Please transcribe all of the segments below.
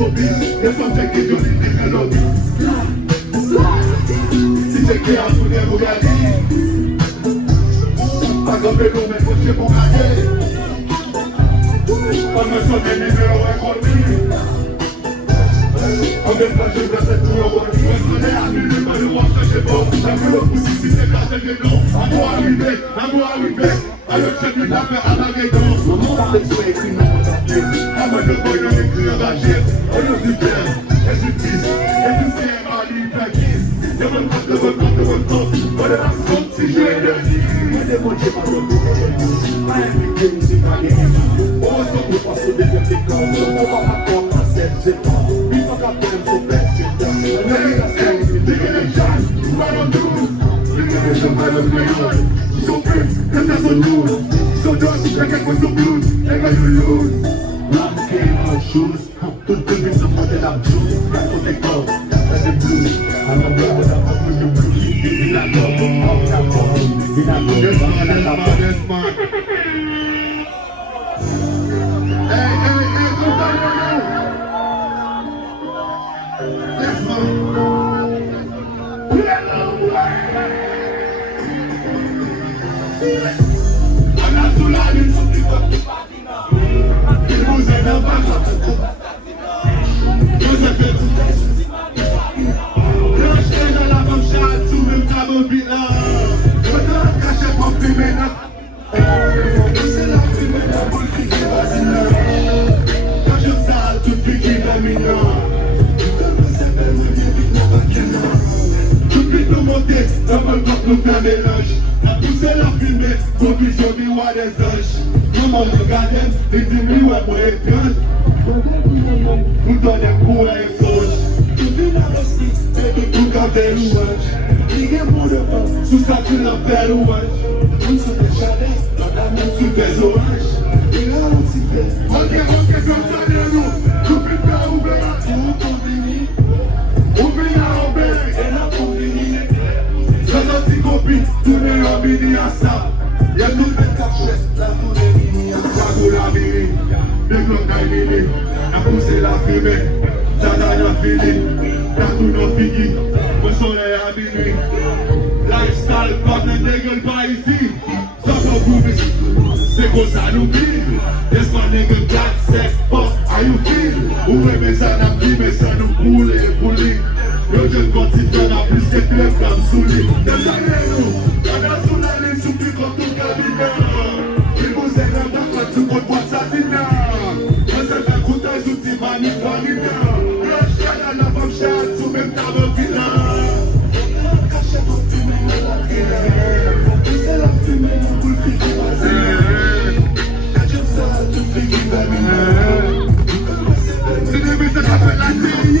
phobie. Y'a son check et Johnny dit que l'homme. Si j'ai qui a tout les regarder. Pas comme le nom, mais faut que je m'en garde. Quand me sonne les numéros inconnus. En même temps, je vais cette tour au bon. On est à minuit, pas de moi, ça c'est bon. La plus haute poussée, si c'est cassé, j'ai non. À moi arrivé. Alors je suis affaire à la guédon. Maman va m'exprimer écrit non pour t'appeler. À moi de boy de l'écrire rager. Et le super, et du fils. Et du ciel, Mali, Pakis. Je me compte, je me compte, je me compte. On est la faute si je vais le dire. Je démonte pas le bout. Pas impliqué, musique à gagner. On se trouve pas sur des verticaux. On va pas comprendre à 7 ans. Il faut qu'à peine son père, tu t'aimes. On est la scène, les gens, pas dans tout. Les gens, pas dans tout. So big, that there's a news. So dark, like I was so blues. Like I lose. One came out shoes. Tout le but, c'est pas de la juice. Y'a tout des corps, y'a des blues. I'm a boy with a fuck with the blues. Il a go, il a go. Il a go, il a go. Hey, hey, hey, what's up, yo? Let's go. Alla sulla lune su di tutti i patina. Il muso è nel bagno. Cosa per tutti? Io scendo alla fascia su un cavo villa. Guarda la caccia con fimena. Se la fimena vuol finire vasina. Lascio stare tutti chi cammina. Come se per lui mi viene macchina. Tutti non monter, non me porte nous faire mélange. Poussez la fumée, confusion du roi des anges. Maman me regarde, il dit oui, ouais, pour être bien. Vous donnez pour être proche. Tout vit la rostie, et tout qu'à faire louange. Il y a mon devant, sous ça tu l'as fait louange. On se fait chalet, dans la main sous des orages. Il a un petit fait. Ok, comme ça, nous. Tout vit faire ouvrir à tout, convenu. Ouvrir à ouvrir, et la convenu. Sans petit copine, tout le monde vini à ça. Y'a tout le cachet, la tournée vini à ça. Pour la vini, le bloc n'a vini. La poussé la fumée, ça n'a fini. La tout n'a fini, le soleil à minuit. Lifestyle, pas de dégueule pas ici. Ça va prouver, c'est comme ça nous vit. Yes, my nigga, God said, fuck, how you feel? Ou mais ça n'a pris, mais ça nous coule et poulie. Yo je continue à plus que club comme Souli. Désolé-nous, on a sous la ligne sous plus comme tout cabinet. Il vous aide à battre tout contre moi ça dîne. On se fait coûter sous tes manis farina. Le chien à la femme chat sous même table vilain. Cachez ton fumée à la grille. Faut pousser la fumée pour le piquer vas-y. Cachez ça, tout fait qui va venir. C'est des bêtes ça fait la série.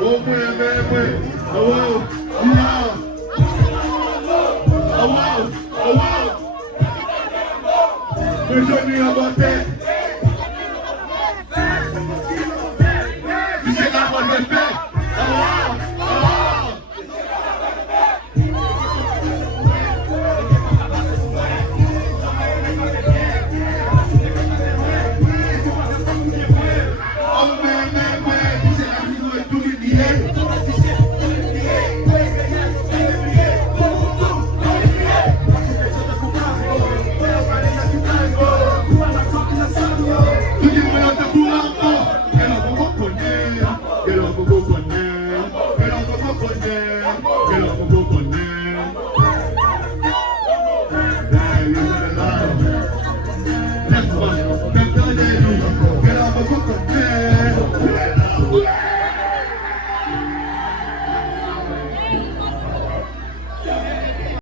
Au moins, mais, oh wow, yeah. Oh wow, oh wow. Me Johnny Abaté.